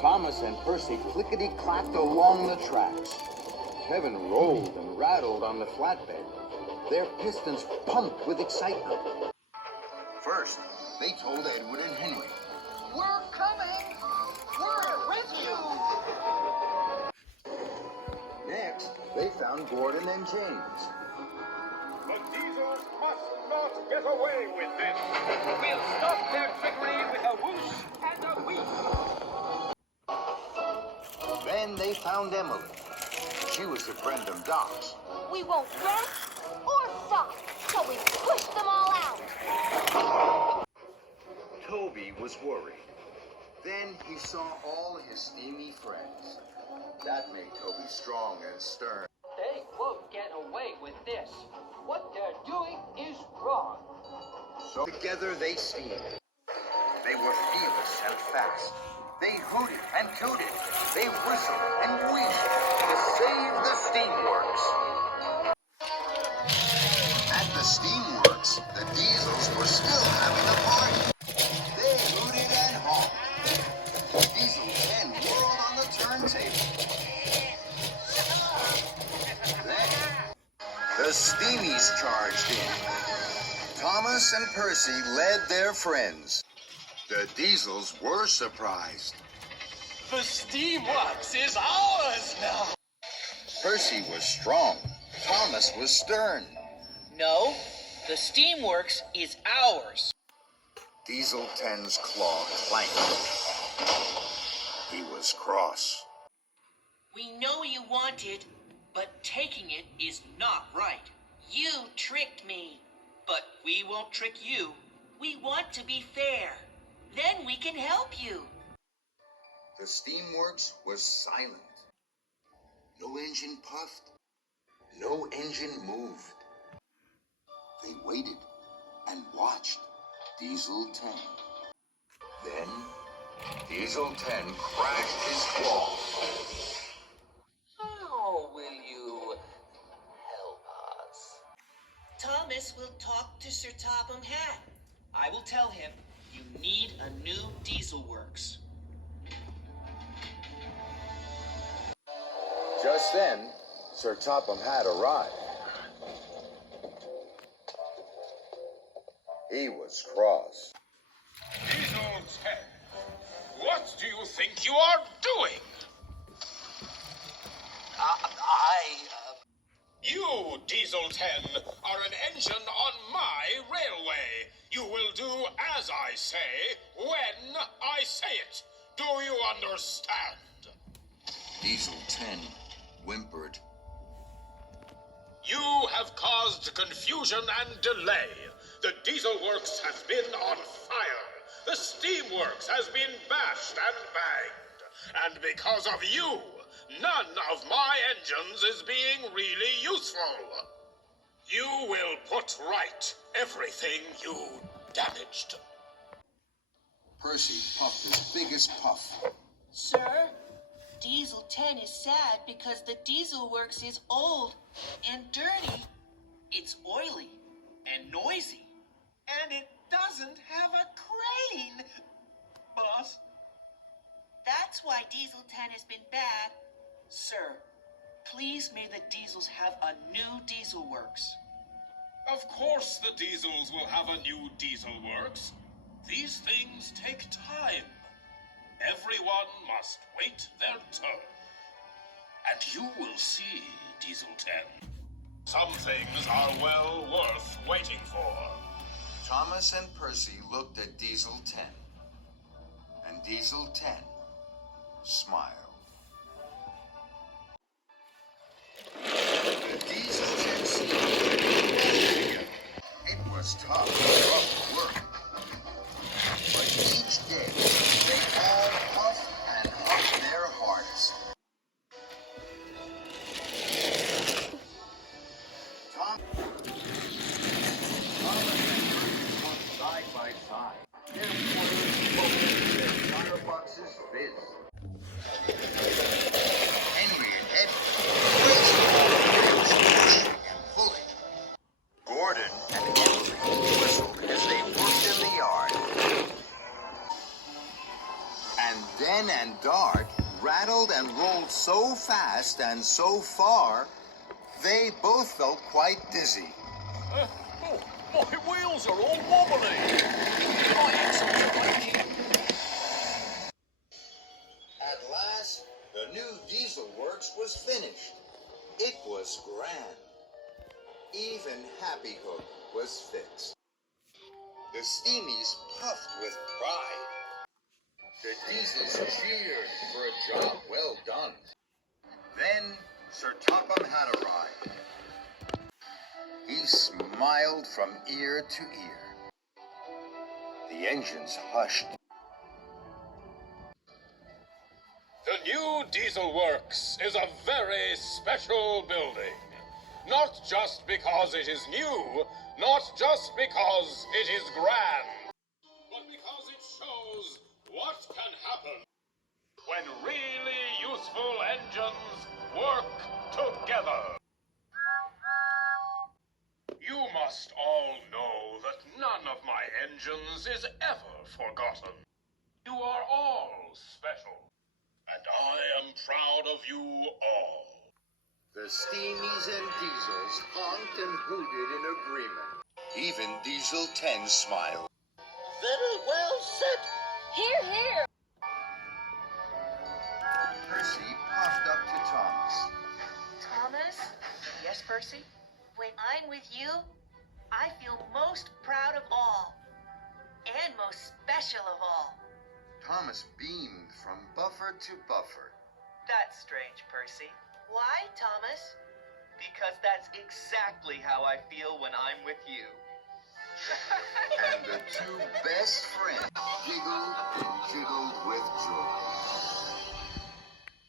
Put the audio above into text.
Thomas and Percy clickety-clacked along the tracks. Kevin rolled and rattled on the flatbed. Their pistons pumped with excitement. First, they told Edward and Henry. We're coming! We're with you! Next, they found Gordon and James. The Diesels must not get away with this. We'll stop their trickery with a whoosh and a wheeze. Then they found Emily. She was a friend of Doc's. We won't rest or stop till we push them all out. Toby was worried. Then he saw all his steamy friends. That made Toby strong and stern. They won't get away with this. What they're doing is wrong. So together they steamed. They were fearless and fast. They hooted and tooted. They whistled and wheezed to save the steamworks. At the steamworks, the Diesels were still having a party. They hooted and honked. Diesel 10 whirled on the turntable. Then, the Steamies charged in. Thomas and Percy led their friends. The Diesels were surprised. The Steamworks is ours now. Percy was strong. Thomas was stern. No, the Steamworks is ours. Diesel 10's claw clanked. He was cross. We know you want it, but taking it is not right. You tricked me, but we won't trick you. We want to be fair. Then we can help you. The steamworks was silent. No engine puffed. No engine moved. They waited and watched Diesel 10. Then, Diesel 10 crashed his claw. How will you help us? Thomas will talk to Sir Topham Hatt. I will tell him you need a new Diesel Works. Just then, Sir Topham Hatt arrived. He was cross. Diesel 10, what do you think you are doing? You, Diesel 10, are an engine on my railway. You will do as I say, when I say it. Do you understand? Diesel 10 whimpered. You have caused confusion and delay. The Diesel Works has been on fire. The Steam Works has been bashed and banged. And because of you, none of my engines is being really useful. You will put right everything you damaged. Percy puffed his biggest puff. Sir, Diesel 10 is sad because the Diesel Works is old and dirty. It's oily and noisy. And it doesn't have a crane, boss. That's why Diesel 10 has been bad. Sir, please may the Diesels have a new Diesel Works. Of course the Diesels will have a new Diesel Works. These things take time. Everyone must wait their turn. And you will see, Diesel 10. Some things are well worth waiting for. Thomas and Percy looked at Diesel 10. And Diesel 10 smiled. so fast and so far, they both felt quite dizzy. My wheels are all wobbly. My axles are breaking. At last, the new diesel works was finished. It was grand. Even Happy Hook was fixed. The Steamies puffed with pride. The Diesels cheered for a job well done. Then Sir Topham Hatt arrived. He smiled from ear to ear. The engines hushed. The new Diesel Works is a very special building. Not just because it is new, not just because it is grand, but because it shows what can happen when really useful engines work together. You must all know that none of my engines is ever forgotten. You are all special, and I am proud of you all. The Steamies and Diesels honked and hooted in agreement. Even Diesel 10 smiled. Very well said. Here, here. Percy puffed up to Thomas. Thomas? Yes, Percy? When I'm with you, I feel most proud of all. And most special of all. Thomas beamed from buffer to buffer. That's strange, Percy. Why, Thomas? Because that's exactly how I feel when I'm with you. And the two best friends giggled and jiggled with joy.